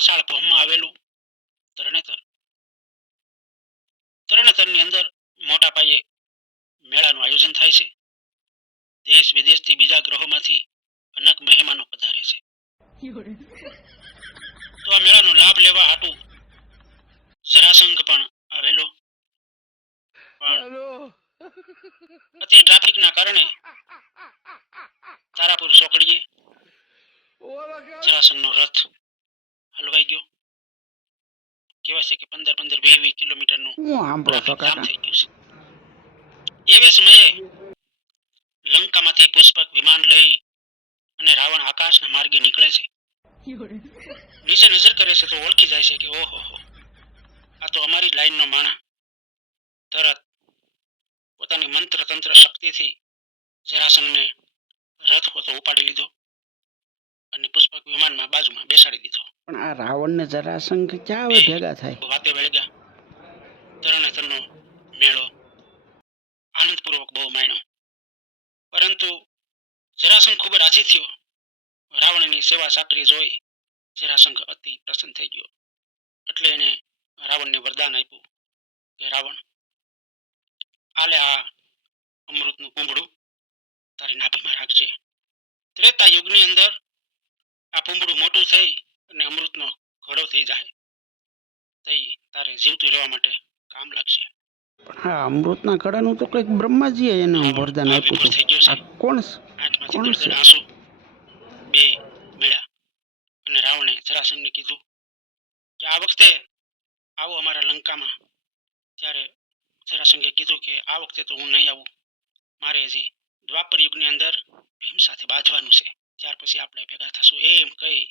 પાશાળ ભૌમમાં આવેલું તરણેતર. તરણેતરની અંદર મોટા પાયે મેળાનું આયોજન થાય છે. દેશ વિદેશથી બીજા ગ્રહોમાંથી અનેક મહેમાનો પધારે છે. તો આ મેળાનો લાભ લેવા હાટુ જરાસંઘ પણ આવેલો, પણ અતિ ટ્રાફિકના કારણે તારાપુર ચોકડીએ જરાસંઘનો રથ હલવાઈ ગયો. કહેવાય છે કે 15-20 કિલોમીટરનું જામ થઈ ગયું છે. એવે સમયે લંકામાંથી પુષ્પક વિમાન લઈ અને રાવણ આકાશના માર્ગે નીકળે છે. નીચે નજર કરે છે તો ઓળખી જાય છે કે ઓહો આ તો અમારી લાઈનનો માણા. તરત પોતાની મંત્ર તંત્ર શક્તિથી જરાસંઘને રથ હોતો ઉપાડી લીધો અને પુષ્પક વિમાનમાં બાજુમાં બેસાડી દીધો. પણ આ રાવણ ને જરાસંઘ ક્યાં હવે ભેગા થાય? વાતે વળગ્યા. તરણેતરનો મેળો આનંદપૂર્વક બહુ માણ્યો, પરંતુ જરાસંઘ ખૂબ રાજી થયો. રાવણની સેવા સાકરી જોઈ જરાસંઘ અતિ પ્રસન્ન થઈ ગયો. એટલે એને રાવણને વરદાન આપ્યું કે રાવણ, આલે આ અમૃતનું પૂંભડું તારી નાભીમાં રાખજે. ત્રેતા યુગની અંદર આ પૂંભડું મોટું થઈ અને અમૃતનો ઘડો થઈ જાય તઈ તારે જીવતું રહેવા માટે કામ લાગશે. હા, અમૃતના ઘડાનું તો કંઈક બ્રહ્માજીએ એને વરદાન આપ્યું હતું. આ કોણ છે? આંસુ બે મેળા અને રાવણે જરાસંઘને કીધું કે આ વખતે આવો અમારા લંકામાં. ત્યારે જરાસંઘે કીધું કે આ વખતે તો હું નહીં આવું, મારે હજી દ્વાપર યુગની અંદર ભીમ સાથે બાંધવાનું છે, ત્યાર પછી આપણે ભેગા થશું. એમ કહી